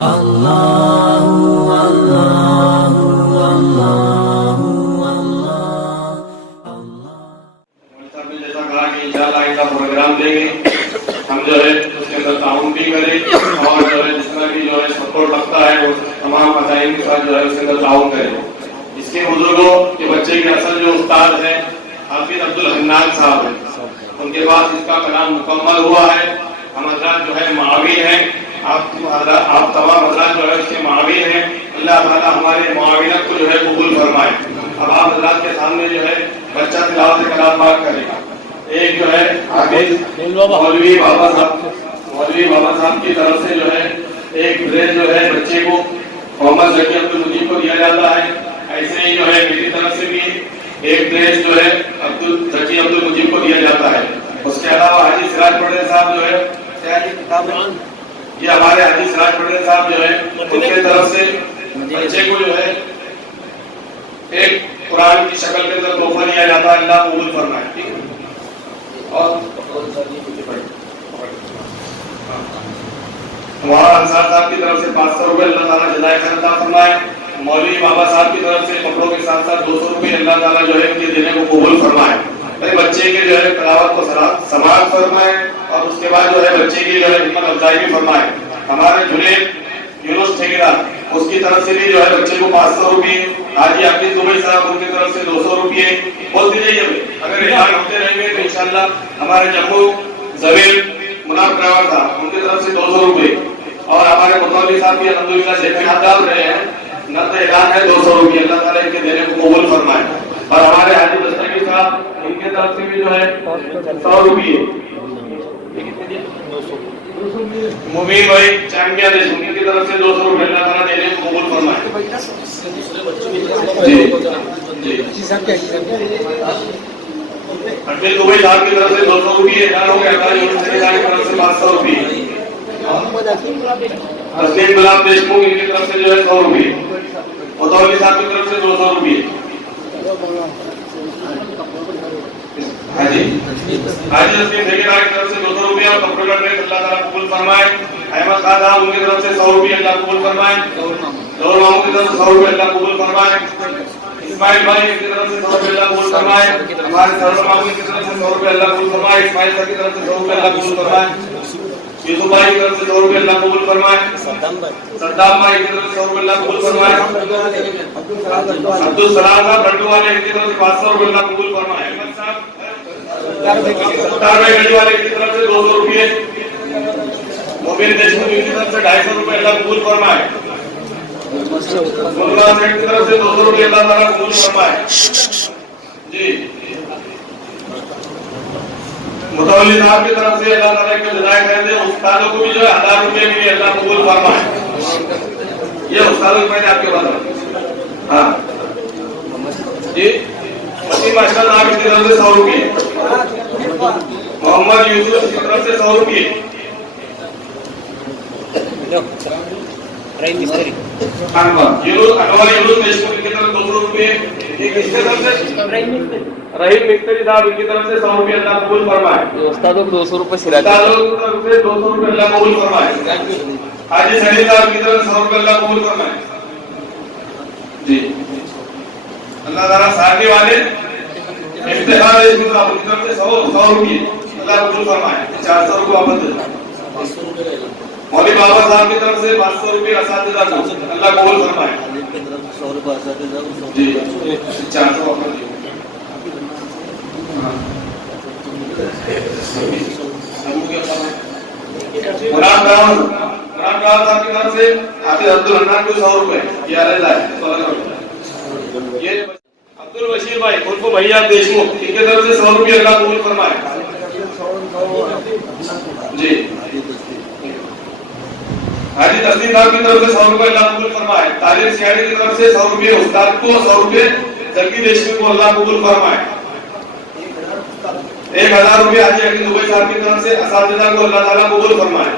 جیسا کہا کہ انشاءاللہ آئندہ پروگرام دیں گے، ہم جو ہے اس کے اندر تعاون بھی کریں اور جو ہے جس طرح کی جو ہے سپورٹ لگتا ہے وہ تمام مسائل کے ساتھ جو ہے اس کے اندر تعاون کریں۔ اس کے بزرگوں کے بچے کے اصل جو استاد ہیں حافظ عبدالحنان صاحب ہیں، ان کے پاس اس کا کلام مکمل ہوا ہے۔ ہم حضرات جو ہے معاون ہیں، آپ تمام حضرات جو ہے اس کے معاون ہیں۔ اللہ تعالیٰ ہمارے معاونت کو جو ہے قبول فرمائے۔ اب آپ حضرات کے سامنے جو ہے بچہ تلاوت کلام پاک کرے گا۔ ایک جو ہے حافظ مولوی بابا صاحب کی طرف سے جو ہے ایک ڈریس جو ہے بچے کو محمد ذکی عبدالمجید کو دیا جاتا ہے، ایسے ہی جو ہے میری طرف سے بھی ایک ڈریس جو ہے ذکی عبدالمجید کو دیا جاتا ہے۔ اس کے علاوہ حاجی سراج پٹیل صاحب جو ہے یہ ہمارے حاجی سراج پٹیل صاحب جو ہے ان کی طرف سے بچے کو جو ہے ایک قرآن کی شکل کے اندر تحفہ دیا جاتا ہے۔ اللہ قبول فرمائے۔ اور ہمارا انصار صاحب کی طرف سے 500 روپے اللہ تعالیٰ جزائے خیر عطا فرمائے۔ مولوی بابا صاحب کی طرف سے کپڑوں کے ساتھ ساتھ 200 روپے اللہ تعالیٰ جو ہے ان کے دینے کو قبول فرمائے۔ بچے کے جو ہے تلاوت کو سماعت فرمائے اور اس کے بعد جو ہے بچے کی جو ہے ہمت افزائی بھی فرمائے۔ ہمارے جنید یونس ٹھیکیدار اس کی طرف سے بھی جو ہے بچے کو 500 روپے، حاجی عقیل دبئی صاحب ان کی طرف سے 200 روپے بولتے جائیے۔ اگر اعلان ہوتے رہیں گے تو انشاءاللہ ہمارے جموں زویل مناب ڈرائیور صاحب ان کی طرف سے 200 روپے اور ہمارے متولی صاحب بھی الحمدللہ ذہن ہاتھ ڈال رہے ہیں، نقد اعلان ہے 200 روپے۔ اللہ تعالیٰ ان کے دینے کو قبول فرمائے۔ اور ہمارے حاجی دستگیر صاحب ان کی طرف سے بھی جو ہے 100 روپے۔ مبین بھائی چانگیا دیش ان کی طرف سے 200 روپے اللہ تعالیٰ دینے کو قبول فرمائے۔ اٹل دبئی صاحب کی طرف سے 200 روپے، اعلان ہو گیا کی طرف سے 500 روپے، تسلیم گلاب دیشمکھ ان کی طرف سے جو ہے 100 روپے، متولی صاحب کی طرف سے 200 روپے، حاجی تسلیم ٹھیکیدار کی طرف سے 200 روپے اور کپڑے کا ڈریس اللہ تعالیٰ قبول فرمائے۔ احمد خان صاحب ان کی طرف سے 100 روپے اللہ قبول فرمائے۔ ظہور ماموں کی طرف سے 100 روپے اللہ قبول فرمائے۔ اسماعیل بھائی کی طرف سے 100 روپے اللہ قبول فرمائے۔ ہمارے سرور ماموں کی طرف سے 100 روپے اللہ قبول فرمائے۔ اسماعیل صاحب کی طرف سے 100 روپے اللہ قبول فرمائے۔ یوسف بھائی کی طرف سے 100 روپے اللہ قبول فرمائے۔ صدام بھائی کی طرف سے 100 روپے اللہ قبول فرمائے۔ عبدالسلام صاحب لڈو والے کی طرف سے 500 روپے اللہ قبول فرمائے۔ احمد صاحب ستار بھائی گڑی والے کی طرف سے 200 روپے، موبین دیشمکھ کی طرف سے 250 روپے اللہ قبول فرمائے۔ ملنا سیٹ کی طرف سے 200 روپے اللہ تعالیٰ قبول فرمائے۔ جی متولی صاحب کی طرف سے اللہ تعالیٰ کے جزائے خیر دے۔ استادوں کو بھی جو ہے 1000 روپے بھی اللہ قبول فرمائے۔ یہ استادوں کو میں نے آپ کے بات ہاں جی وسیم اشرف صاحب کی طرف سے 100 روپے، محمد یوسف کی طرف سے 100 روپے، انور یونس دیشمکھ کی طرف 200 روپے، رحیم مستری صاحب ان کی طرف سے 100 روپے اللہ قبول فرمائے۔ استادوں کو 200 روپے استادوں کی طرف سے 200 روپے اللہ قبول فرمائے۔ حاجی سنی صاحب کی طرف سے 100 روپے اللہ قبول فرمائے۔ جی اللہ تعالیٰ سارے والے افتخار دیشمکھ صاحب کی طرف سے 100 روپے اللہ قبول فرمائے۔ 400 روپے واپس دے۔ مولوی بابا صاحب کی طرف سے 500 روپے اساتذہ کو اللہ قبول فرمائے۔ جی 400 واپس دے۔ مراد راؤ صاحب کی طرف سے حافظ عبدالحنان کو 100 روپے، یہ عبدالبشیر بھائی عرف بھیا دیشمکھ ان کی طرف سے 100 روپے اللہ قبول فرمائے۔ جی حاجی تسلیم صاحب کی طرف سے 100 روپے اللہ قبول فرمائے۔ طالب سیاڑی کی طرف سے 100 روپے استاد کو، 100 روپے ذکی دیشمکھ کو اللہ قبول فرمائے۔ 1000 روپے حاجی عقیل دبئی صاحب کی طرف سے اساتذہ کو اللہ تعالیٰ قبول فرمائے۔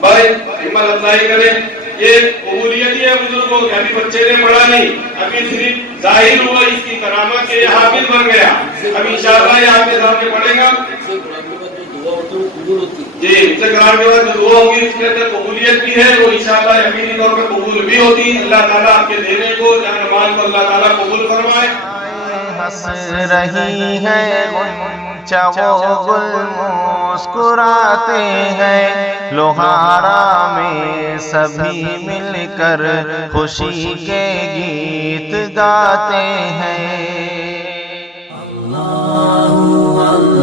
بھائی ہمت افزائی کریں، یہ قبولیت ہی ہے بزرگوں کی۔ ابھی بچے نے پڑھا نہیں، ابھی صرف ظاہر ہوا اس کی کرامت کے یہ حافظ بن گیا۔ اب انشاءاللہ یہ آپ کے سامنے پڑھے گا۔ جی استقرار کے بعد جو دعا ہوگی اس کے اندر قبولیت بھی ہے، وہ انشاءاللہ یقینی طور پر قبول بھی ہوتی ہے۔ اللہ تعالیٰ آپ کے دینے کو جان نماز کو اللہ تعالیٰ قبول فرمائے۔ ہنس رہی ہے غنچہ و گل مسکراتے ہیں، لوہارا میں سبھی مل کر خوشی کے گیت گاتے ہیں۔ اللہ